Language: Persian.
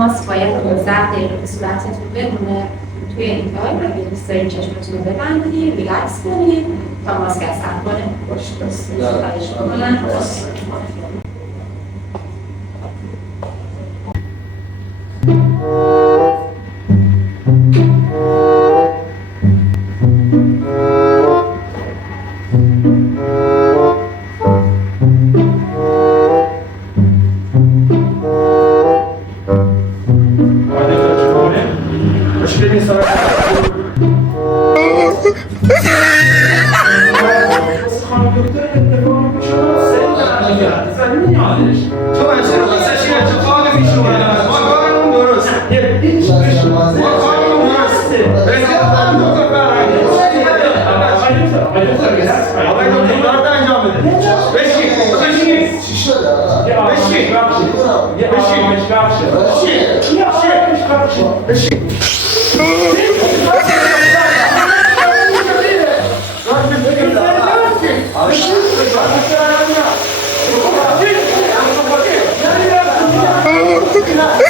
ماسک باید 15 دقیقه به صورتتون بمونه توی این تایم. اگه دوست دارید چشمتون رو ببندید، ریلکس کنید تا ماسک اثر کنه. Yeah.